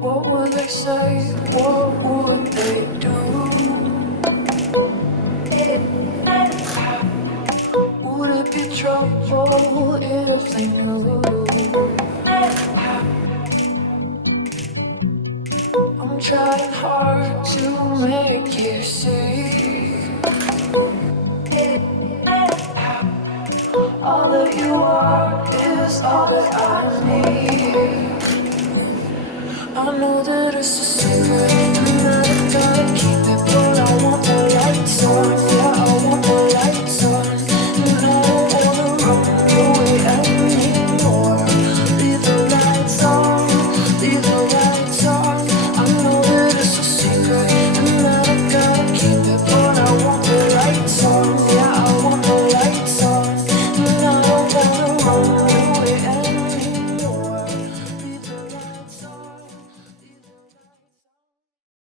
What would they say? What would they do? Would it be trouble if they knew? I'm trying hard to make you see all that you are is all that I need. I know that it's a secret.